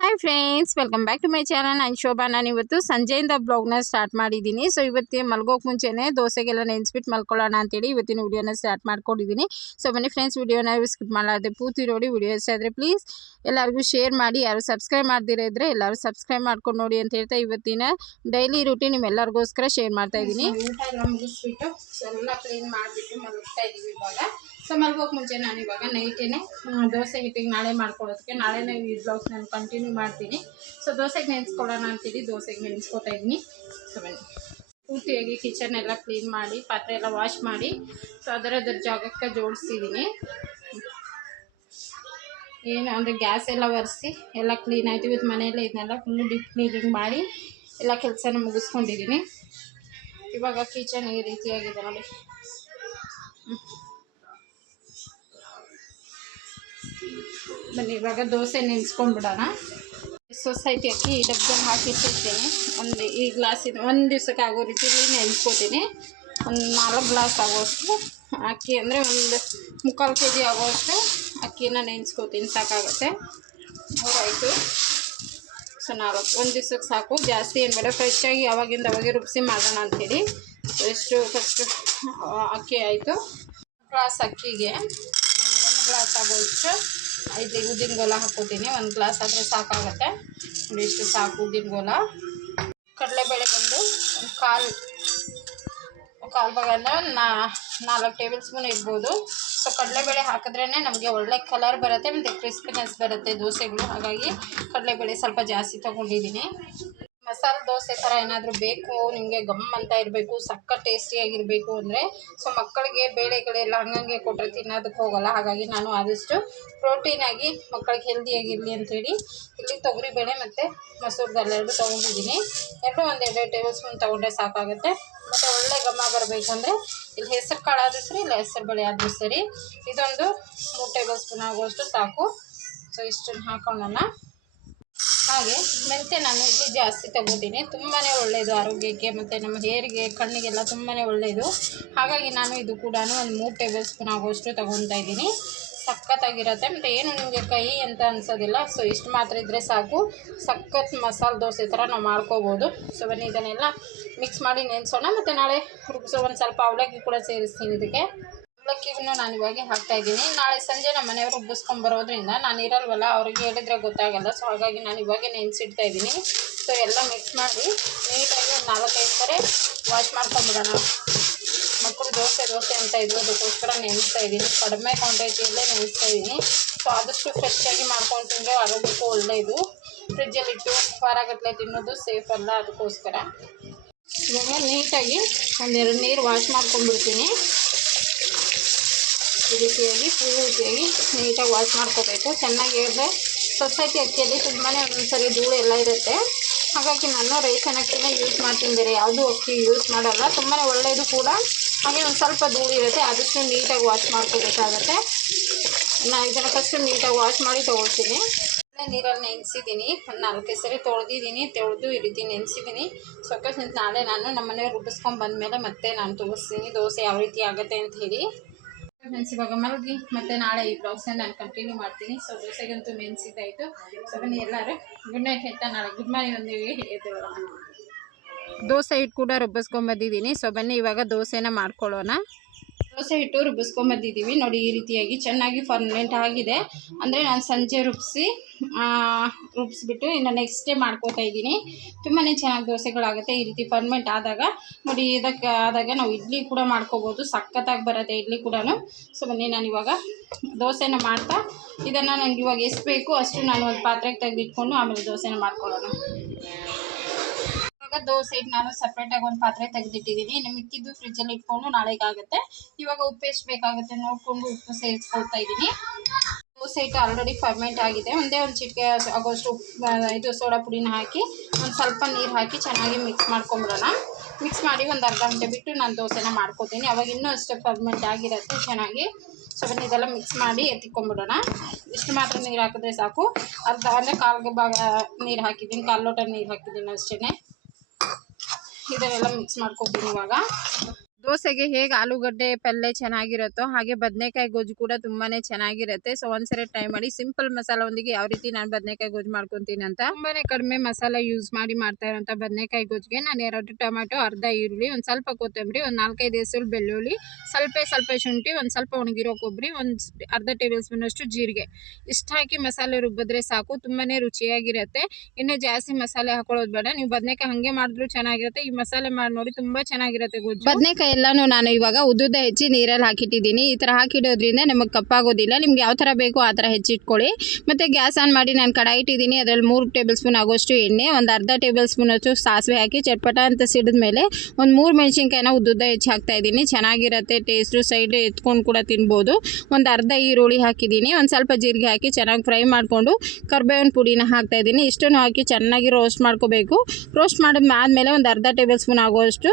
Hi friends welcome back to my channel ನಾನು ಶೋಭಾ ನಾನು ಇವತ್ತು ಸಂಜೆಯಿಂದ ಬ್ಲಾಗ್ನ ಸ್ಟಾರ್ಟ್ ಮಾಡಿದ್ದೀನಿ. ಸೊ ಇವತ್ತಿಗೆ ಮಲ್ಗೋಕೆ ಮುಂಚೆನೇ ದೋಸೆಗೆಲ್ಲ ನೆನ್ಸ್ಬಿಟ್ಟು ಮಲ್ಕೊಳ್ಳೋಣ ಅಂತೇಳಿ ಇವತ್ತಿನ ವಿಡಿಯೋನ ಸ್ಟಾರ್ಟ್ ಮಾಡ್ಕೊಂಡಿದ್ದೀನಿ. ಸೊ ಬನ್ನಿ ಫ್ರೆಂಡ್ಸ್ ವಿಡಿಯೋನ ಸ್ಕಿಪ್ ಮಾಡಲಾರ್ದೆ ಪೂರ್ತಿ ನೋಡಿ ವಿಡಿಯೋ ಇಷ್ಟ ಆದರೆ ಪ್ಲೀಸ್ ಎಲ್ಲರಿಗೂ ಶೇರ್ ಮಾಡಿ. ಯಾರು ಸಬ್ಸ್ಕ್ರೈಬ್ ಮಾಡ್ದಿರ ಇದ್ದರೆ ಎಲ್ಲರೂ ಸಬ್ಸ್ಕ್ರೈಬ್ ಮಾಡ್ಕೊಂಡು ನೋಡಿ ಅಂತ ಹೇಳ್ತಾ ಇವತ್ತಿನ ಡೈಲಿ ರೂಟೀನ್ ನಿಮ್ಮೆಲ್ಲರಿಗೋಸ್ಕರ ಶೇರ್ ಮಾಡ್ತಾ ಇದ್ದೀನಿ. ಊಟ ಎಲ್ಲ ಮುಗಿಸ್ಬಿಟ್ಟು ಸೊ ಎಲ್ಲ ಕ್ಲೀನ್ ಮಾಡಿಬಿಟ್ಟು ಮಲಗ್ತಾ ಇದ್ದೀವಿ ಇವಾಗ. ಸೊ ಮಲ್ಗೋಕೆ ಮುಂಚೆ ನಾನು ಇವಾಗ ನೈಟೇನೆ ದೋಸೆ ಹಿಟ್ಟಿಗೆ ನಾಳೆ ಮಾಡ್ಕೊಳ್ಳೋದಕ್ಕೆ. ನಾಳೆನೇ ಈ ಬ್ಲೌಸ್ ನಾನು ಕಂಟಿನ್ಯೂ ಮಾಡ್ತೀನಿ. ಸೊ ದೋಸೆಗೆ ನೆನೆಸ್ಕೊಳ್ಳೋಣ ಅಂತೇಳಿ ದೋಸೆಗೆ ನೆನೆಸ್ಕೊತಾ ಇದ್ದೀನಿ. ಸೊ ಬನ್ನಿ. ಪೂರ್ತಿಯಾಗಿ ಕಿಚನ್ ಎಲ್ಲ ಕ್ಲೀನ್ ಮಾಡಿ, ಪಾತ್ರೆ ಎಲ್ಲ ವಾಶ್ ಮಾಡಿ ಸೊ ಅದರ ಜಾಗಕ್ಕೆ ಜೋಡಿಸ್ತಿದ್ದೀನಿ. ಏನು ಅಂದರೆ ಗ್ಯಾಸ್ ಎಲ್ಲ ಒರೆಸಿ, ಎಲ್ಲ ಕ್ಲೀನ್ ಆಯಿತು. ಇವತ್ತು ಮನೆಯಲ್ಲೇ ಇದನ್ನೆಲ್ಲ ಫುಲ್ಲು ಡಿಪ್ ಕ್ಲೀನಿಂಗ್ ಮಾಡಿ, ಎಲ್ಲ ಕೆಲಸನ ಮುಗಿಸ್ಕೊಂಡಿದ್ದೀನಿ. ಇವಾಗ ಕಿಚನ್ ಈ ರೀತಿಯಾಗಿದೆ ನೋಡಿ. ಬನ್ನಿ, ಇವಾಗ ದೋಸೆ ನೆನೆಸ್ಕೊಂಡ್ಬಿಡೋಣ. ಸೊಸೈಟಿ ಅಕ್ಕಿ ಈ ಡಬ್ಬಿಯಲ್ಲಿ ಹಾಕಿಟ್ಟಿರ್ತೀನಿ. ಒಂದು ಈ ಗ್ಲಾಸಿನ ಒಂದು ದಿವ್ಸಕ್ಕೆ ಆಗೋ ರೀತಿಲಿ ನೆನೆಸ್ಕೋತೀನಿ. ಒಂದು ನಾಲ್ಕು ಗ್ಲಾಸ್ ಆಗೋಷ್ಟು ಅಕ್ಕಿ ಅಂದರೆ ಒಂದು ಮುಕ್ಕಾಲು ಕೆ ಜಿ ಆಗೋಷ್ಟು ಅಕ್ಕಿನ ನೆನೆಸ್ಕೋತೀನಿ, ಸಾಕಾಗುತ್ತೆ. ಮೂರಾಯಿತು. ಸೊ, ನಾಲ್ಕು ಒಂದು ದಿವ್ಸಕ್ಕೆ ಸಾಕು. ಜಾಸ್ತಿ ಏನು ಬೇಡ ಫ್ರೆಶ್ಶಾಗಿ ಯಾವಾಗಿಂದ ಅವಾಗೆ ರುಬ್ಸಿ ಮಾಡೋಣ ಅಂಥೇಳಿ ಎಷ್ಟು ಫಸ್ಟ್ ಅಕ್ಕಿ ಆಯಿತು. ಗ್ಲಾಸ್ ಅಕ್ಕಿಗೆ ಒಂದು ಗ್ಲಾಸ್ ಆಗೋಷ್ಟು ಐದು ಉದ್ದಿನ ಗೋಲ ಹಾಕೋತೀನಿ ಒಂದು ಗ್ಲಾಸ್ ಆದರೆ ಸಾಕಾಗುತ್ತೆ. ನೋಡಿ ಇಷ್ಟು ಸಾಕು ಉದ್ದಿನ ಗೋಲ. ಕಡಲೆಬೇಳೆ ಬಂದು ಒಂದು ಕಾಲು ಕಾಲು ಭಾಗ ಅಂದರೆ ನಾ, ನಾಲ್ಕು ಟೇಬಲ್ ಸ್ಪೂನ್ ಇರ್ಬೋದು ಸೊ ಕಡಲೆಬೇಳೆ ಹಾಕಿದ್ರೇ ನಮಗೆ ಒಳ್ಳೆ ಕಲರ್ ಬರುತ್ತೆ, ಮತ್ತು ಕ್ರಿಸ್ಪಿನೆಸ್ ಬರುತ್ತೆ ದೋಸೆಗಳು. ಹಾಗಾಗಿ ಕಡಲೆಬೇಳೆ ಸ್ವಲ್ಪ ಜಾಸ್ತಿ ತೊಗೊಂಡಿದ್ದೀನಿ. ಮಸಾಲೆ ದೋಸೆ ಥರ ಏನಾದರೂ ಬೇಕು, ನಿಮಗೆ ಗಮ್ ಅಂತ ಇರಬೇಕು, ಸಕ್ಕ ಟೇಸ್ಟಿಯಾಗಿರಬೇಕು ಅಂದರೆ ಸೊ ಮಕ್ಕಳಿಗೆ ಬೇಳೆಗಳೆಲ್ಲ ಹಂಗಂಗೆ ಕೊಟ್ಟರೆ ತಿನ್ನೋದಕ್ಕೆ ಹೋಗಲ್ಲ. ಹಾಗಾಗಿ ನಾನು ಆದಷ್ಟು ಪ್ರೋಟೀನಾಗಿ ಮಕ್ಕಳಿಗೆ ಹೆಲ್ದಿಯಾಗಿರಲಿ ಅಂತೇಳಿ ಇಲ್ಲಿ ತೊಗರಿಬೇಳೆ ಮತ್ತು ಮೊಸರು ದಾಲ್ ಎರಡು ತೊಗೊಂಡಿದ್ದೀನಿ. ಎರಡು ಒಂದು ಎರಡು ಟೇಬಲ್ ಸ್ಪೂನ್ ತೊಗೊಂಡ್ರೆ ಸಾಕಾಗುತ್ತೆ. ಮತ್ತು ಒಳ್ಳೆ ಘಮ ಬರಬೇಕಂದ್ರೆ ಇಲ್ಲಿ ಹೆಸರು ಕಾಳು ಆದರೂ ಸರಿ, ಇಲ್ಲ ಹೆಸರು ಬೇಳೆ ಆದರೂ ಸರಿ. ಇದೊಂದು ಮೂರು ಟೇಬಲ್ ಸ್ಪೂನ್ ಆಗುವಷ್ಟು ಸಾಕು. ಸೊ ಇಷ್ಟನ್ನು ಹಾಕೊಳ್ಳೋಣ. ಹಾಗೆ ಮೆಂತ್ಯ ನಾನು ಇದು ಜಾಸ್ತಿ ತಗೋತೀನಿ. ತುಂಬಾ ಒಳ್ಳೆಯದು ಆರೋಗ್ಯಕ್ಕೆ ಮತ್ತು ನಮ್ಮ ಹೇರಿಗೆ, ಕಣ್ಣಿಗೆಲ್ಲ ತುಂಬಾ ಒಳ್ಳೆಯದು ಹಾಗಾಗಿ ನಾನು ಇದು ಕೂಡ ಒಂದು ಮೂರು ಟೇಬಲ್ ಸ್ಪೂನ್ ಆಗುವಷ್ಟು ತೊಗೊತಾ ಇದ್ದೀನಿ. ಸಖತ್ತಾಗಿರುತ್ತೆ. ಮತ್ತು ಏನು ನಿಮಗೆ ಕೈ ಅಂತ ಅನ್ಸೋದಿಲ್ಲ. ಸೊ, ಇಷ್ಟು ಮಾತ್ರ ಇದ್ದರೆ ಸಾಕು. ಸಖತ್ ಮಸಾಲೆ ದೋಸೆ ಥರ ನಾವು ಮಾಡ್ಕೋಬೋದು. ಸೊ, ಬನ್ನಿ ಇದನ್ನೆಲ್ಲ ಮಿಕ್ಸ್ ಮಾಡಿ ನೆನೆಸೋಣ. ಮತ್ತು ನಾಳೆ ಒಂದು ಸ್ವಲ್ಪ ಅವಲಕ್ಕಿ ಕೂಡ ಸೇರಿಸ್ತೀನಿ ಇದಕ್ಕೆ. ಅವಲಕ್ಕಿಗೂ ನಾನು ಇವಾಗ ಹಾಕ್ತಾ ಇದ್ದೀನಿ. ನಾಳೆ ಸಂಜೆ ನಮ್ಮ ಮನೆಯವರು ಉಬ್ಬಿಸ್ಕೊಂಬರೋದ್ರಿಂದ ನಾನು ಇರಲ್ವಲ್ಲ, ಅವ್ರಿಗೆ ಹೇಳಿದ್ರೆ ಗೊತ್ತಾಗಲ್ಲ. ಸೊ ಹಾಗಾಗಿ ನಾನು ಇವಾಗೆ ನೆನೆಸಿಡ್ತಾ ಇದ್ದೀನಿ. ಸೊ ಎಲ್ಲ ಮಿಕ್ಸ್ ಮಾಡಿ ನೀಟಾಗಿ ಒಂದು ನಾಲ್ಕೈದು ಸರಿ ವಾಶ್ ಮಾಡ್ಕೊಂಬಿಡೋಣ. ಮಕ್ಕಳು ದೋಸೆ ದೋಸೆ ಅಂತ ಇದ್ರು ಅದಕ್ಕೋಸ್ಕರ ನೆನೆಸ್ತಾ ಇದ್ದೀನಿ. ಕಡಿಮೆ ಕ್ವಾಂಟಿಟಿಯಲ್ಲೇ ನೆನೆಸ್ತಾ ಇದ್ದೀನಿ. ಸೊ ಆದಷ್ಟು ಫ್ರೆಶ್ಶಾಗಿ ಮಾಡ್ಕೊಂಡು ತಿಂದರೆ ಆರೋಗ್ಯಕ್ಕೂ ಒಳ್ಳೆಯದು ಫ್ರಿಜ್ಜಲ್ಲಿಟ್ಟು ವಾರಗಟ್ಟಲೆ ತಿನ್ನೋದು ಸೇಫ್ ಅಲ್ಲ ಅದಕ್ಕೋಸ್ಕರ. ಇವಾಗ ನೀಟಾಗಿ ಒಂದೆರಡು ನೀರು ವಾಶ್ ಮಾಡ್ಕೊಂಡ್ಬಿಡ್ತೀನಿ. ಈ ಫುಲ್ ಬಿಸಿಯಾಗಿ ನೀಟಾಗಿ ವಾಶ್ ಮಾಡ್ಕೋಬೇಕು. ಚೆನ್ನಾಗಿ ಹೇಳಿದ್ರೆ ಸೊಸೈಟಿ ಅಕ್ಕಿಯಲ್ಲಿ ತುಂಬಾ ಒಂದೊಂದ್ಸರಿ ಧೂಳು ಎಲ್ಲ ಇರುತ್ತೆ. ಹಾಗಾಗಿ ನಾನು ರೇಷನ್ ಅಕ್ಕಿನ ಯೂಸ್ ಮಾಡ್ತೀನಿ. ಬೇರೆ ಯಾವುದೂ ಅಕ್ಕಿ ಯೂಸ್ ಮಾಡಲ್ಲ. ತುಂಬಾ ಒಳ್ಳೆಯದು ಕೂಡ. ಹಾಗೆ ಒಂದು ಸ್ವಲ್ಪ ಧೂಳು ಇರುತ್ತೆ. ಆದಷ್ಟು ನೀಟಾಗಿ ವಾಶ್ ಮಾಡ್ಕೋಬೇಕಾಗತ್ತೆ. ನಾನು ಇದನ್ನು ಫಸ್ಟು ನೀಟಾಗಿ ವಾಶ್ ಮಾಡಿ ತೊಗೊಳ್ತೀನಿ. ನೀರಲ್ಲಿ ನೆನೆಸಿದ್ದೀನಿ. ಒಂದು ನಾಲ್ಕೈದು ಸರಿ ತೊಳೆದಿದ್ದೀನಿ. ತೊಳೆದು ಈ ರೀತಿ ನೆನೆಸಿದ್ದೀನಿ. ಸ್ವಲ್ಪ ನಾಳೆ ನಾನು ನಮ್ಮನೆ ರುಬ್ಬಿಸ್ಕೊಂಡು ಬಂದಮೇಲೆ ಮತ್ತೆ ನಾನು ತೋರಿಸ್ತೀನಿ. ದೋಸೆ ಯಾವ ರೀತಿ ಆಗುತ್ತೆ ಅಂತ ಹೇಳಿ. ಫ್ರೆಂಡ್ಸ್ ಇವಾಗ ಮಲಗಿ, ಮತ್ತೆ ನಾಳೆ ಈ ಬ್ಲಾಗ್ಸ್ನ ನಾನು ಕಂಟಿನ್ಯೂ ಮಾಡ್ತೀನಿ. ಸೊ ದೋಸೆಗಂತೂ ನೆನೆಸಿದ್ದಾಯಿತು ಸೊ ಬನ್ನಿ ಎಲ್ಲರೂ. ಗುಡ್ ನೈಟ್ ಹೇಳ್ತಾ ನಾಳೆ. ಗುಡ್ ಮಾರ್ನಿಂಗ್ ಒಂದು ಎದ್ದು ದೋಸೆ ಹಿಟ್ಟು ಕೂಡ ರುಬ್ಬಿಸ್ಕೊಂಡ್ಬಂದಿದ್ದೀನಿ ಸೊ ಬನ್ನಿ, ಇವಾಗ ದೋಸೆನ ಮಾಡ್ಕೊಳ್ಳೋಣ. ದೋಸೆ ಹಿಟ್ಟು ರುಬ್ಬಿಸ್ಕೊಂಬಂದಿದ್ದೀವಿ ನೋಡಿ ಈ ರೀತಿಯಾಗಿ ಚೆನ್ನಾಗಿ ಫರ್ಮೆಂಟ್ ಆಗಿದೆ. ಅಂದರೆ ನಾನು ಸಂಜೆ ರುಬ್ಬಿಸಿ ರುಬ್ಬಿಸ್ಬಿಟ್ಟು ಇನ್ನು ನೆಕ್ಸ್ಟ್ ಡೇ ಮಾಡ್ಕೋತಾ ಇದ್ದೀನಿ. ತುಂಬಾ ಚೆನ್ನಾಗಿ ದೋಸೆಗಳಾಗುತ್ತೆ ಈ ರೀತಿ ಫರ್ಮೆಂಟ್ ಆದಾಗ. ನೋಡಿ ಇದಕ್ಕೆ ಆದಾಗ ನಾವು ಇಡ್ಲಿ ಕೂಡ ಮಾಡ್ಕೋಬೋದು. ಸಖತ್ತಾಗಿ ಬರುತ್ತೆ ಇಡ್ಲಿ ಕೂಡ ಸೊ ಬನ್ನಿ ನಾನು ಇವಾಗ ದೋಸೆನ ಮಾಡ್ತಾ, ಇದನ್ನು ನನಗೆ ಇವಾಗ ಎಷ್ಟು ಬೇಕು ಅಷ್ಟು ನಾನು ಒಂದು ಪಾತ್ರೆಗೆ ತೆಗೆದಿಟ್ಕೊಂಡು ಆಮೇಲೆ ದೋಸೆನ ಮಾಡ್ಕೊಳ್ಳೋಣ. ಇವಾಗ ದೋಸೆ ನಾನು ಸಪ್ರೇಟಾಗಿ ಒಂದು ಪಾತ್ರೆ ತೆಗೆದಿಟ್ಟಿದ್ದೀನಿ ಇನ್ನು ಮಿಕ್ಕಿದ್ದು ಫ್ರಿಜ್ಜಲ್ಲಿ ಇಟ್ಕೊಂಡು ನಾಳೆಗಾಗುತ್ತೆ. ಇವಾಗ ಉಪ್ಪು ಎಷ್ಟು ಬೇಕಾಗುತ್ತೆ ನೋಡಿಕೊಂಡು ಉಪ್ಪು ಸೇರಿಸ್ಕೊಳ್ತಾ ಇದ್ದೀನಿ ದೋಸೆ ಹಿಟ್ಟು ಆಲ್ರೆಡಿ ಫರ್ಮೆಂಟ್ ಆಗಿದೆ. ಒಂದೇ ಒಂದು ಚಿಟಿಕೆ ಆಗೋಷ್ಟು ಇದು ಸೋಡಾ ಪುಡಿನ ಹಾಕಿ, ಒಂದು ಸ್ವಲ್ಪ ನೀರು ಹಾಕಿ ಚೆನ್ನಾಗಿ ಮಿಕ್ಸ್ ಮಾಡ್ಕೊಂಬಿಡೋಣ. ಮಿಕ್ಸ್ ಮಾಡಿ ಒಂದು ಅರ್ಧ ಗಂಟೆ ಬಿಟ್ಟು ನಾನು ದೋಸೆನ ಮಾಡ್ಕೋತೀನಿ. ಅವಾಗ ಇನ್ನೂ ಅಷ್ಟೇ ಫರ್ಮೆಂಟ್ ಆಗಿರುತ್ತೆ ಚೆನ್ನಾಗಿ. ಸ್ವಲ್ಪ ಇದೆಲ್ಲ ಮಿಕ್ಸ್ ಮಾಡಿ ಎತ್ತಿಕೊಂಬಿಡೋಣ. ಇಷ್ಟು ಮಾತ್ರ ನೀರು ಹಾಕಿದ್ರೆ ಸಾಕು. ಅರ್ಧ, ಅಂದರೆ ಕಾಲ್ಗೆ ಭಾಗ ನೀರು ಹಾಕಿದ್ದೀನಿ. ಕಾಲು ಲೋಟ ನೀರು ಹಾಕಿದ್ದೀನಿ ಅಷ್ಟೇ ಇದನ್ನೆಲ್ಲ ಮಿಕ್ಸ್ ಮಾಡ್ಕೊತೀನಿ ಇವಾಗ. ದೋಸೆಗೆ ಹೇಗೆ ಆಲೂಗಡ್ಡೆ ಪಲ್ಯ ಚೆನ್ನಾಗಿರುತ್ತೋ ಹಾಗೆ ಬದನೆಕಾಯಿ ಗೊಜ್ಜು ಕೂಡ ತುಂಬಾನೇ ಚೆನ್ನಾಗಿರುತ್ತೆ. ಸೊ ಒಂದ್ಸರಿ ಟ್ರೈ ಮಾಡಿ ಸಿಂಪಲ್ ಮಸಾಲೊಂದಿಗೆ ಯಾವ ರೀತಿ ನಾನು ಬದನೆಕಾಯಿ ಗೊಜ್ಜು ಮಾಡ್ಕೊತೀನಿ ಅಂತ. ತುಂಬಾನೇ ಕಡಿಮೆ ಮಸಾಲ ಯೂಸ್ ಮಾಡಿ ಮಾಡ್ತಾ ಇರೋಂಥ ಬದನೆಕಾಯಿ ಗೊಜ್ಜಿಗೆ ನಾನು ಎರಡು ಟೊಮ್ಯಾಟೊ ಅರ್ಧ ಈರುಳ್ಳಿ, ಒಂದು ಸ್ವಲ್ಪ ಕೊತ್ತಂಬರಿ, ಒಂದು ನಾಲ್ಕೈದು ಹೆಸರು ಬೆಳ್ಳುಳ್ಳಿ, ಸ್ವಲ್ಪ ಸ್ವಲ್ಪ ಶುಂಠಿ, ಒಂದು ಸ್ವಲ್ಪ ಒಣಗಿರೋ ಕೊಬ್ಬರಿ, ಒಂದು ಅರ್ಧ ಟೇಬಲ್ ಸ್ಪೂನ್ ಅಷ್ಟು ಜೀರಿಗೆ. ಇಷ್ಟು ಹಾಕಿ ಮಸಾಲೆ ರುಬ್ಬಿದ್ರೆ ಸಾಕು, ತುಂಬಾನೇ ರುಚಿಯಾಗಿರುತ್ತೆ. ಇನ್ನು ಜಾಸ್ತಿ ಮಸಾಲೆ ಹಾಕೊಳ್ಳೋದು ಬೇಡ. ನೀವು ಬದನೆಕಾಯಿ ಹಂಗೆ ಮಾಡಿದ್ರು ಚೆನ್ನಾಗಿರುತ್ತೆ. ಈ ಮಸಾಲೆ ಮಾಡಿ ನೋಡಿ ತುಂಬಾ ಚೆನ್ನಾಗಿರುತ್ತೆ ಗೊಜ್ಜು. ಬದನೆಕಾಯಿ ಎಲ್ಲಾನು ನಾನು ಇವಾಗ ಉದ್ದುದ್ದ ಹೆಚ್ಚಿ ನೀರಲ್ಲಿ ಹಾಕಿಟ್ಟಿದ್ದೀನಿ. ಈ ಥರ ಹಾಕಿಡೋದ್ರಿಂದ ನಮಗೆ ಕಪ್ಪಾಗೋದಿಲ್ಲ. ನಿಮ್ಗೆ ಯಾವ ಥರ ಬೇಕೋ ಆ ಥರ ಹೆಚ್ಚಿಟ್ಕೊಳ್ಳಿ. ಮತ್ತು ಗ್ಯಾಸ್ ಆನ್ ಮಾಡಿ ನಾನು ಕಡಾಯಿ ಇಟ್ಟಿದ್ದೀನಿ. ಅದರಲ್ಲಿ ಮೂರು ಟೇಬಲ್ ಸ್ಪೂನ್ ಆಗೋಷ್ಟು ಎಣ್ಣೆ, ಒಂದು ಅರ್ಧ ಟೇಬಲ್ ಸ್ಪೂನ್ ಅಷ್ಟು ಸಾಸಿವೆ ಹಾಕಿ ಚಟ್ಪಟ ಅಂತ ಸಿಡಿದ ಮೇಲೆ ಒಂದು ಮೂರು ಮೆಣಸಿನ್ಕಾಯಿನ ಉದ್ದುದ್ದ ಹೆಚ್ಚಿ ಹಾಕ್ತಾ ಇದ್ದೀನಿ. ಚೆನ್ನಾಗಿರುತ್ತೆ ಟೇಸ್ಟು ಸೈಡ್ ಎತ್ಕೊಂಡು ಕೂಡ ತಿನ್ಬೋದು. ಒಂದು ಅರ್ಧ ಈರುಳ್ಳಿ ಹಾಕಿದ್ದೀನಿ. ಒಂದು ಸ್ವಲ್ಪ ಜೀರಿಗೆ ಹಾಕಿ ಚೆನ್ನಾಗಿ ಫ್ರೈ ಮಾಡಿಕೊಂಡು ಕರ್ಬೇವಿನ ಪುಡಿನ ಹಾಕ್ತಾ ಇದ್ದೀನಿ. ಇಷ್ಟನ್ನು ಹಾಕಿ ಚೆನ್ನಾಗಿ ರೋಸ್ಟ್ ಮಾಡ್ಕೋಬೇಕು. ರೋಸ್ಟ್ ಮಾಡಿದ್ಮೇಲೆ ಒಂದು ಅರ್ಧ ಟೇಬಲ್ ಸ್ಪೂನ್ ಆಗುವಷ್ಟು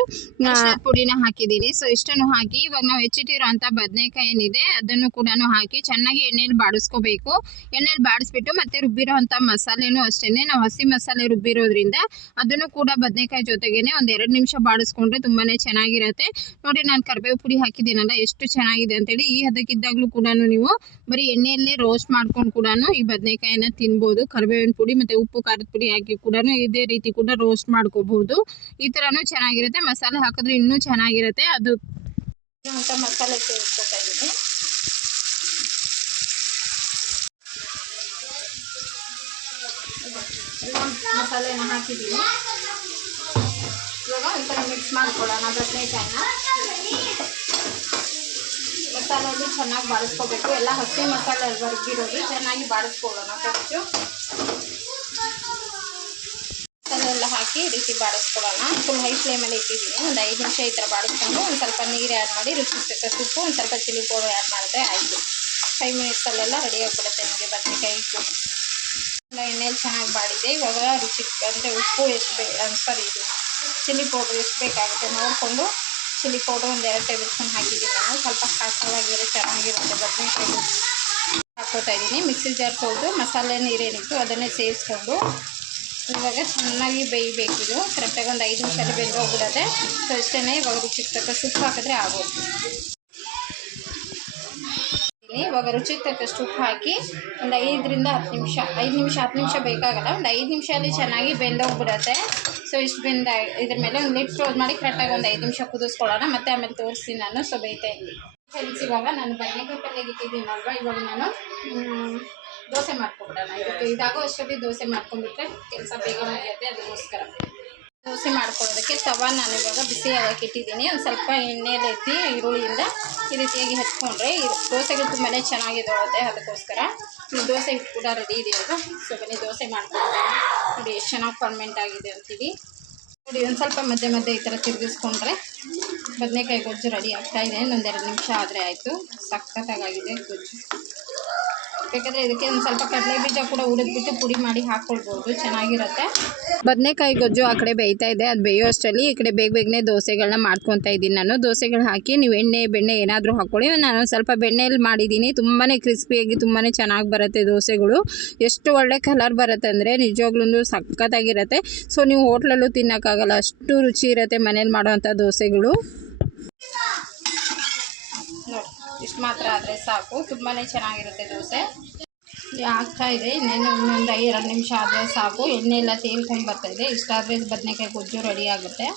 ಪುಡಿನ ಹಾಕಿದ್ದೀನಿ. ಸೊ ಇಷ್ಟನ್ನು ಹಾಕಿ ಇವಾಗ ನಾವು ಹೆಚ್ಚಿಟ್ಟಿರುವಂಥ ಬದನೆಕಾಯಿ ಏನಿದೆ ಅದನ್ನು ಕೂಡ ಹಾಕಿ ಚೆನ್ನಾಗಿ ಎಣ್ಣೆಲಿ ಬಾಡಿಸ್ಕೋಬೇಕು. ಎಣ್ಣೆಯಲ್ಲಿ ಬಾಡಿಸ್ಬಿಟ್ಟು ಮತ್ತೆ ರುಬ್ಬಿರೋಂಥ ಮಸಾಲೆನೂ ಅಷ್ಟೇ ನಾವು ಹಸಿ ಮಸಾಲೆ ರುಬ್ಬಿರೋದ್ರಿಂದ ಅದನ್ನು ಕೂಡ ಬದನೆಕಾಯಿ ಜೊತೆಗೇನೆ ಒಂದು ಎರಡು ನಿಮಿಷ ಬಾಡಿಸ್ಕೊಂಡ್ರೆ ತುಂಬಾನೇ ಚೆನ್ನಾಗಿರುತ್ತೆ. ನೋಡಿ, ನಾನು ಕರಿಬೇವು ಪುಡಿ ಹಾಕಿದ್ದೀನಲ್ಲ, ಎಷ್ಟು ಚೆನ್ನಾಗಿದೆ ಅಂತೇಳಿ. ಈ ಹದಕ್ಕಿದ್ದಾಗಲೂ ಕೂಡ ನೀವು ಬರೀ ಎಣ್ಣೆಯಲ್ಲೇ ರೋಸ್ಟ್ ಮಾಡ್ಕೊಂಡು ಕೂಡ ಈ ಬದನೆಕಾಯಿನ ತಿನ್ಬೋದು. ಕರಿಬೇವಿನ ಪುಡಿ ಮತ್ತು ಉಪ್ಪು, ಖಾರದ ಪುಡಿ ಹಾಕಿ ಕೂಡ ಇದೇ ರೀತಿ ಕೂಡ ರೋಸ್ಟ್ ಮಾಡ್ಕೋಬಹುದು. ಈ ಥರನೂ ಚೆನ್ನಾಗಿರುತ್ತೆ. ಮಸಾಲೆ ಹಾಕಿದ್ರೆ ಇನ್ನೂ ಚೆನ್ನಾಗಿರುತ್ತೆ. ಅದು ಅಂತ ಮಸಾಲೆ ಸೇರಿಸ್ಕೊತಾ ಇದ್ದೀನಿ ಮಸಾಲೆನ ಹಾಕಿದ್ದೀನಿ ಇವಾಗ ಒಂಥರ ಮಿಕ್ಸ್ ಮಾಡ್ಕೊಳ್ಳೋಣ ಬದನೆಕಾಯಿನ ಮಸಾಲೆಯಲ್ಲಿ ಚೆನ್ನಾಗಿ ಬಾಡಿಸ್ಕೋಬೇಕು ಎಲ್ಲ ಹಸಿ ಮಸಾಲೆ ಬರ್ಗಿರೋದು ಚೆನ್ನಾಗಿ ಬಾಡಿಸ್ಕೊಳ್ಳೋಣ ಫಸ್ಟು ಮಸಾಲೆ ಎಲ್ಲ ಹಾಕಿ ಈ ರೀತಿ ಬಾಡಿಸ್ಕೊಳ್ಳೋಣ. ಫುಲ್ ಹೈ ಫ್ಲೇಮಲ್ಲಿ ಇಟ್ಟಿದ್ದೀನಿ. ಒಂದು ಐದು ನಿಮಿಷ ಈ ಥರ ಬಾಡಿಸ್ಕೊಂಡು ಒಂದು ಸ್ವಲ್ಪ ನೀರು ಆ್ಯಡ್ ಮಾಡಿ ರುಚಿ ತಕ್ಕ ಉಪ್ಪು ಒಂದು ಸ್ವಲ್ಪ ಚಿಲ್ಲಿ ಪೌಡರ್ ಆ್ಯಡ್ ಮಾಡಿದ್ರೆ ಆಯಿತು. ಫೈವ್ ಮಿನಿಟ್ಸಲ್ಲೆಲ್ಲ ರೆಡಿ ಆಗಿಬಿಡುತ್ತೆ ನಿಮಗೆ ಬದನೆಕಾಯಿ ಎಲ್ಲ ಎಣ್ಣೆಯಲ್ಲಿ ಚೆನ್ನಾಗಿ ಬಾಡಿದೆ. ಇವಾಗ ರುಚಿ ಅಂದರೆ ಉಪ್ಪು ಎಷ್ಟು ಬೇಕು ಸಾರಿ ಇದು ಚಿಲ್ಲಿ ಪೌಡ್ರ್ ಎಷ್ಟು ಬೇಕಾಗುತ್ತೆ ನೋಡಿಕೊಂಡು ಚಿಲ್ಲಿ ಪೌಡರ್ ಒಂದು ಎರಡು ಟೇಬಲ್ ಸ್ಪೂನ್ ಹಾಕಿದ್ದೀನಿ ನಾನು. ಸ್ವಲ್ಪ ಖಾಸವಾಗಿರೋ ಚೆನ್ನಾಗಿರುತ್ತೆ ಬದನೆಕಾಯಿ ಹಾಕ್ಕೋತಾ ಇದ್ದೀನಿ. ಮಿಕ್ಸಿ ಜಾರ್ ತೊಳೆದು ಮಸಾಲೆ ನೀರೇನಿತ್ತು ಅದನ್ನೇ ಸೇರಿಸ್ಕೊಂಡು ಇವಾಗ ಚೆನ್ನಾಗಿ ಬೇಯಬೇಕು ಇದು. ಕರೆಕ್ಟಾಗಿ ಒಂದು ಐದು ನಿಮಿಷದಲ್ಲಿ ಬೆಂದು ಹೋಗ್ಬಿಡತ್ತೆ. ಸೊ ಇಷ್ಟೇ ಇವಾಗ ರುಚಿಗೆ ತಕ್ಕಷ್ಟು ಸುಪ್ಪು ಹಾಕಿದ್ರೆ ಆಗೋದು ಇವಾಗ ರುಚಿಗೆ ತಕ್ಕಷ್ಟು ಉಪ್ಪು ಹಾಕಿ ಒಂದು ಐದರಿಂದ ಹತ್ತು ನಿಮಿಷ, ಐದು ನಿಮಿಷ, ಹತ್ತು ನಿಮಿಷ ಬೇಕಾಗಲ್ಲ, ಒಂದು ಐದು ನಿಮಿಷದಲ್ಲಿ ಚೆನ್ನಾಗಿ ಬೆಂದೋಗ್ಬಿಡತ್ತೆ ಸೊ ಇಷ್ಟು ಬೆಂದ, ಇದ್ರ ಮೇಲೆ ಒಂದು ಲಿಡ್ ಕ್ಲೋಸ್ ಮಾಡಿ ಕರೆಕ್ಟಾಗಿ ಒಂದು ಐದು ನಿಮಿಷ ಕುದಿಸ್ಕೊಳ್ಳೋಣ, ಮತ್ತೆ ಆಮೇಲೆ ತೋರಿಸ್ತೀನಿ ನಾನು. ಸೊ ಬೇಯ್ತಾ. ಇದ್ದೀನಿ ಇವಾಗ ನಾನು ಬದನೆಕಾಯಿ ಪಲ್ಯಗೆ ಇಟ್ಟಿದ್ದೀನಲ್ವ ಇವಾಗ ನಾನು ದೋಸೆ ಮಾಡ್ಕೊಬಿಡೋಣ. ಇದಕ್ಕೆ ಇದಾಗೋ ಅಷ್ಟೊತ್ತಿಗೆ ದೋಸೆ ಮಾಡ್ಕೊಂಡ್ಬಿಟ್ರೆ ಕೆಲಸ ಬೇಗ ಮುಗಿಯುತ್ತೆ ಅದಕ್ಕೋಸ್ಕರ. ದೋಸೆ ಮಾಡ್ಕೊಳ್ಳೋದಕ್ಕೆ ತವ ನಾನು ಇವಾಗ ಬಿಸಿ ಆಗಕ್ಕೆ ಇಟ್ಟಿದ್ದೀನಿ. ಒಂದು ಸ್ವಲ್ಪ ಎಣ್ಣೆಯಲ್ಲಿ ಎತ್ತಿ ಈರುಳ್ಳಿಯಿಂದ ಈ ರೀತಿಯಾಗಿ ಹಚ್ಕೊಂಡ್ರೆ ದೋಸೆಗಳು ತುಂಬಾ ಚೆನ್ನಾಗಿದ್ದಾವೆ ಅದಕ್ಕೋಸ್ಕರ. ಈ ದೋಸೆ ಹಿಟ್ಟು ಕೂಡ ರೆಡಿ ಇದೆ ಅಲ್ವಾ ಸೊ ಬನ್ನಿ, ದೋಸೆ ಮಾಡ್ಕೊಂಡು ನೋಡಿ, ಎಷ್ಟು ಚೆನ್ನಾಗಿ ಫರ್ಮೆಂಟ್ ಆಗಿದೆ ಅಂತೀವಿ. ನೋಡಿ, ಒಂದು ಸ್ವಲ್ಪ ಮಧ್ಯೆ ಮಧ್ಯೆ ಈ ಥರ ತಿರುಗಿಸ್ಕೊಂಡ್ರೆ ಬದನೆಕಾಯಿ ಗೊಜ್ಜು ರೆಡಿ ಆಗ್ತಾ ಇದೆ. ಇನ್ನೊಂದೆರಡು ನಿಮಿಷ ಆದರೆ ಆಯಿತು. ಸಖತ್ತಾಗಿದೆ ಗೊಜ್ಜು. ಬೇಕಾದ್ರೆ ಇದಕ್ಕೆ ಒಂದು ಸ್ವಲ್ಪ ಕಡಲೆ ಬೀಜ ಕೂಡ ಉಡಿದ್ಬಿಟ್ಟು ಪುಡಿ ಮಾಡಿ ಹಾಕ್ಕೊಳ್ಬೋದು ಚೆನ್ನಾಗಿರುತ್ತೆ. ಬದನೆಕಾಯಿ ಗೊಜ್ಜು ಆ ಕಡೆ ಬೇಯ್ತಾ ಇದೆ, ಅದು ಬೇಯೋ ಅಷ್ಟರಲ್ಲಿ ಈ ಕಡೆ ಬೇಗ ಬೇಗನೆ ದೋಸೆಗಳನ್ನ ಮಾಡ್ಕೊತಾ ಇದ್ದೀನಿ ನಾನು. ದೋಸೆಗಳು ಹಾಕಿ ನೀವು ಎಣ್ಣೆ, ಬೆಣ್ಣೆ ಏನಾದರೂ ಹಾಕ್ಕೊಳ್ಳಿ ನಾನು ಸ್ವಲ್ಪ ಬೆಣ್ಣೆಯಲ್ಲಿ ಮಾಡಿದ್ದೀನಿ. ತುಂಬಾ ಕ್ರಿಸ್ಪಿಯಾಗಿ ತುಂಬಾ ಚೆನ್ನಾಗಿ ಬರುತ್ತೆ ದೋಸೆಗಳು. ಎಷ್ಟು ಒಳ್ಳೆ ಕಲರ್ ಬರುತ್ತೆ ಅಂದರೆ ನಿಜವಾಗ್ಲೂ ಸಖತ್ತಾಗಿರುತ್ತೆ. ಸೊ ನೀವು ಹೋಟ್ಲಲ್ಲೂ ತಿನ್ನೋಕ್ಕಾಗಲ್ಲ. ಅಷ್ಟು ರುಚಿ ಇರುತ್ತೆ ಮನೇಲಿ ಮಾಡೋವಂಥ ದೋಸೆಗಳು. ಇಷ್ಟು ಮಾತ್ರ ಆದರೆ ಸಾಕು. ತುಂಬಾ ಚೆನ್ನಾಗಿರುತ್ತೆ ದೋಸೆ. ಆಗ್ತಾ ಇದೆ. ಇನ್ನೇನು ಇನ್ನೊಂದು ಎರಡು ನಿಮಿಷ ಆದರೆ ಸಾಕು. ಎಣ್ಣೆ ಎಲ್ಲ ತೇಲ್ಕೊಂಡು ಬರ್ತಾ ಇದೆ. ಇಷ್ಟಾದರೆ ಬದನೆಕಾಯಿ ಗೊಜ್ಜು ರೆಡಿ ಆಗುತ್ತೆ.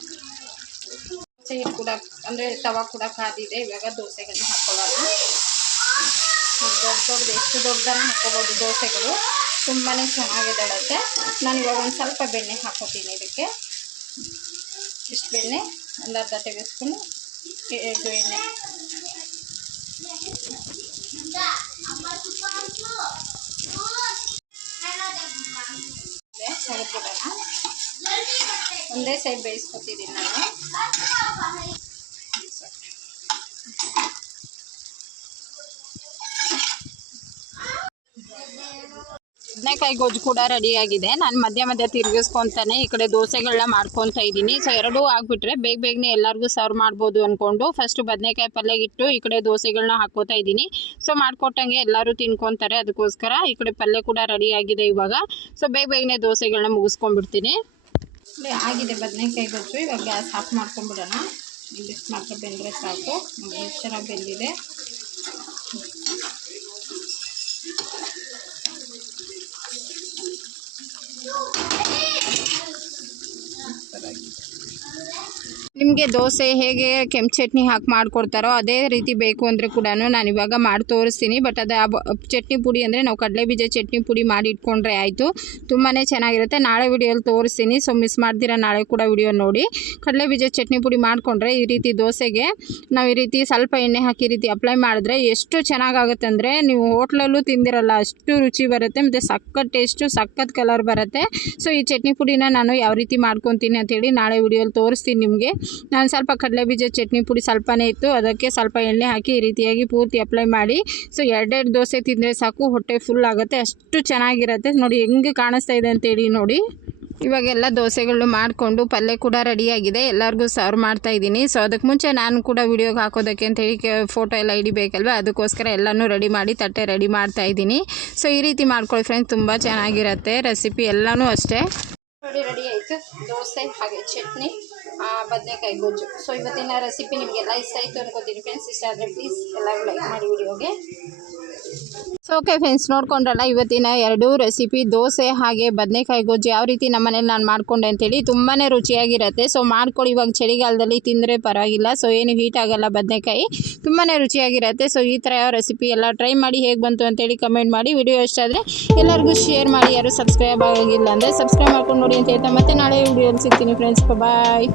ದೋಸೆ ಕೂಡ, ಅಂದರೆ ತವ ಕೂಡ ಕಾದಿದೆ. ಇವಾಗ ದೋಸೆಗಳನ್ನ ಹಾಕ್ಕೊಳ್ಳೋಣ ದೊಡ್ಡ ದೊಡ್ಡದು ಎಷ್ಟು ದೊಡ್ಡದಾನ ಹಾಕ್ಕೋಬೋದು ದೋಸೆಗಳು. ತುಂಬಾ ಚೆನ್ನಾಗಿದ್ದಾಡುತ್ತೆ ನಾನು ಇವಾಗ ಒಂದು ಸ್ವಲ್ಪ ಬೆಣ್ಣೆ ಹಾಕೋತೀನಿ ಇದಕ್ಕೆ. ಇಷ್ಟು ಬೆಣ್ಣೆ, ಒಂದು ಅರ್ಧ ಇದು ಎಣ್ಣೆ. ಒಂದೇ ಸೈಡ್ ಬೇಯಿಸ್ಕೊತಿದ್ದೀನಿ ನಾನು ಬದನೆಕಾಯಿ ಗೊಜ್ಜು ಕೂಡ ರೆಡಿ ಆಗಿದೆ. ನಾನು ಮಧ್ಯ ಮಧ್ಯ ತಿರುಗಿಸ್ಕೊತಾನೆ, ಈ ಕಡೆ ದೋಸೆಗಳನ್ನ ಮಾಡ್ಕೊತಾ ಇದ್ದೀನಿ. ಸೊ ಎರಡೂ ಆಗಿಬಿಟ್ರೆ ಬೇಗ ಬೇಗನೆ ಎಲ್ಲರಿಗೂ ಸರ್ವ್ ಮಾಡ್ಬೋದು ಅಂದ್ಕೊಂಡು ಫಸ್ಟ್ ಬದನೆಕಾಯಿ ಪಲ್ಯ ಇಟ್ಟು ಈ ಕಡೆ ದೋಸೆಗಳನ್ನ ಹಾಕೋತಾ ಇದ್ದೀನಿ. ಸೊ ಮಾಡ್ಕೊಟ್ಟಂಗೆ ಎಲ್ಲರೂ ತಿನ್ಕೊತಾರೆ. ಅದಕ್ಕೋಸ್ಕರ ಈ ಕಡೆ ಪಲ್ಯ ಕೂಡ ರೆಡಿ ಆಗಿದೆ ಇವಾಗ. ಸೊ ಬೇಗ ಬೇಗನೆ ದೋಸೆಗಳನ್ನ ಮುಗಿಸ್ಕೊಂಡ್ಬಿಡ್ತೀನಿ. ಆಗಿದೆ ಬದನೆಕಾಯಿ ಗೊಜ್ಜು. ಇವಾಗ ಗ್ಯಾಸ್ ಆಫ್ ಮಾಡ್ಕೊಂಬಿಡೋಣ. ಇಲ್ಲಿ ಮಾತ್ರ ಬೆಂದರೆ ಸಾಕು. ಚೆನ್ನಾಗಿ ಬೆಂದಿದೆ. ನಿಮಗೆ ದೋಸೆ ಹೇಗೆ ಕೆಂಪು ಚಟ್ನಿ ಹಾಕಿ ಮಾಡಿಕೊಡ್ತಾರೋ ಅದೇ ರೀತಿ ಬೇಕು ಅಂದರೆ ಕೂಡ ನಾನು ಇವಾಗ ಮಾಡಿ ತೋರಿಸ್ತೀನಿ. ಬಟ್ ಅದು ಚಟ್ನಿ ಪುಡಿ ಅಂದರೆ ನಾವು ಕಡಲೆ ಬೀಜ ಚಟ್ನಿ ಪುಡಿ ಮಾಡಿ ಇಟ್ಕೊಂಡ್ರೆ ಆಯಿತು. ತುಂಬಾ ಚೆನ್ನಾಗಿರುತ್ತೆ. ನಾಳೆ ವಿಡಿಯೋಲಿ ತೋರಿಸ್ತೀನಿ. ಸೊ ಮಿಸ್ ಮಾಡ್ದಿರ ನಾಳೆ ಕೂಡ ವಿಡಿಯೋ ನೋಡಿ. ಕಡಲೆ ಬೀಜ ಚಟ್ನಿ ಪುಡಿ ಮಾಡಿಕೊಂಡ್ರೆ ಈ ರೀತಿ ದೋಸೆಗೆ ನಾವು ಈ ರೀತಿ ಸ್ವಲ್ಪ ಎಣ್ಣೆ ಹಾಕಿ ಈ ರೀತಿ ಅಪ್ಲೈ ಮಾಡಿದ್ರೆ ಎಷ್ಟು ಚೆನ್ನಾಗಾಗುತ್ತೆ ಅಂದರೆ ನೀವು ಹೋಟ್ಲಲ್ಲೂ ತಿಂದಿರಲ್ಲ, ಅಷ್ಟು ರುಚಿ ಬರುತ್ತೆ ಮತ್ತು ಸಖತ್ ಟೇಸ್ಟು ಸಖತ್ ಕಲರ್ ಬರುತ್ತೆ. ಸೊ ಈ ಚಟ್ನಿ ಪುಡಿನ ನಾನು ಯಾವ ರೀತಿ ಮಾಡ್ಕೊತೀನಿ ಅಂತೇಳಿ ನಾಳೆ ವಿಡಿಯೋಲಿ ತೋರಿಸ್ತೀನಿ ನಿಮಗೆ. ನಾನು ಸ್ವಲ್ಪ ಕಡಲೆ ಬೀಜ ಚಟ್ನಿ ಪುಡಿ ಸ್ವಲ್ಪನೇ ಇತ್ತು. ಅದಕ್ಕೆ ಸ್ವಲ್ಪ ಎಣ್ಣೆ ಹಾಕಿ ಈ ರೀತಿಯಾಗಿ ಪೂರ್ತಿ ಅಪ್ಲೈ ಮಾಡಿ. ಸೊ ಎರಡೆರಡು ದೋಸೆ ತಿಂದರೆ ಸಾಕು, ಹೊಟ್ಟೆ ಫುಲ್ ಆಗುತ್ತೆ. ಅಷ್ಟು ಚೆನ್ನಾಗಿರುತ್ತೆ. ನೋಡಿ, ಹೆಂಗೆ ಕಾಣಿಸ್ತಾ ಇದೆ ಅಂತೇಳಿ ನೋಡಿ. ಇವಾಗೆಲ್ಲ ದೋಸೆಗಳು ಮಾಡಿಕೊಂಡು ಪಲ್ಯ ಕೂಡ ರೆಡಿಯಾಗಿದೆ ಎಲ್ಲರಿಗೂ ಸರ್ವ್ ಮಾಡ್ತಾ ಇದ್ದೀನಿ. ಸೊ ಅದಕ್ಕೆ ಮುಂಚೆ ನಾನು ಕೂಡ ವಿಡಿಯೋಗೆ ಹಾಕೋದಕ್ಕೆ ಅಂತ ಹೇಳಿ ಫೋಟೋ ಎಲ್ಲ ಹಿಡಿಬೇಕಲ್ವ ಅದಕ್ಕೋಸ್ಕರ ಎಲ್ಲನೂ ರೆಡಿ ಮಾಡಿ, ತಟ್ಟೆ ರೆಡಿ ಮಾಡ್ತಾ ಇದ್ದೀನಿ. ಸೊ ಈ ರೀತಿ ಮಾಡ್ಕೊಳ್ಳಿ ಫ್ರೆಂಡ್ಸ್ ತುಂಬ ಚೆನ್ನಾಗಿರುತ್ತೆ. ರೆಸಿಪಿ ಎಲ್ಲನೂ ಅಷ್ಟೇ. ನೋಡಿ ರೆಡಿ ಆಯಿತು. ದೋಸೆ ಹಾಗೆ ಚಟ್ನಿ ಬದನೆಕಾಯಿ ಗೊಜ್ಜು. ಸೊ ಇವತ್ತಿನ ರೆಸಿಪಿ ನಿಮಗೆಲ್ಲ ಇಷ್ಟ ಆಯಿತು ಅನ್ಕೋತೀನಿ ಫ್ರೆಂಡ್ಸ್ ಇಷ್ಟ ಆದರೆ ಪ್ಲೀಸ್ ಎಲ್ಲರೂ ಲೈಕ್ ಮಾಡಿ ವಿಡಿಯೋಗೆ ಸೊ ಓಕೆ ಫ್ರೆಂಡ್ಸ್ ನೋಡ್ಕೊಂಡ್ರಲ್ಲ, ಇವತ್ತಿನ ಎರಡು ರೆಸಿಪಿ ದೋಸೆ ಹಾಗೆ ಬದನೆಕಾಯಿ ಗೊಜ್ಜು ಯಾವ ರೀತಿ ನಮ್ಮ ಮನೇಲಿ ನಾನು ಮಾಡ್ಕೊಂಡೆ ಅಂತೇಳಿ ತುಂಬಾ ರುಚಿಯಾಗಿರುತ್ತೆ. ಸೊ ಮಾಡ್ಕೊಳ್ಳಿ, ಇವಾಗ ಚಳಿಗಾಲದಲ್ಲಿ ತಿಂದರೆ ಪರವಾಗಿಲ್ಲ. ಸೊ ಏನು ಹೀಟ್ ಆಗಲ್ಲ ಬದನೆಕಾಯಿ. ತುಂಬಾ ರುಚಿಯಾಗಿರುತ್ತೆ. ಸೊ ಈ ಥರ ರೆಸಿಪಿ ಎಲ್ಲ ಟ್ರೈ ಮಾಡಿ ಹೇಗೆ ಬಂತು ಅಂತೇಳಿ ಕಮೆಂಟ್ ಮಾಡಿ. ವಿಡಿಯೋ ಇಷ್ಟ ಆದರೆ ಎಲ್ಲರಿಗೂ ಶೇರ್ ಮಾಡಿ. ಯಾರು ಸಬ್ಸ್ಕ್ರೈಬ್ ಆಗಿಲ್ಲ ಅಂದರೆ ಸಬ್ಸ್ಕ್ರೈಬ್ ಮಾಡ್ಕೊಂಡು ನೋಡಿ ಅಂತ ಹೇಳ್ತಾ ಮತ್ತೆ ನಾಳೆ ವಿಡಿಯೋಲಿ ಸಿಗ್ತೀನಿ ಫ್ರೆಂಡ್ಸ್ ಬಾಯ್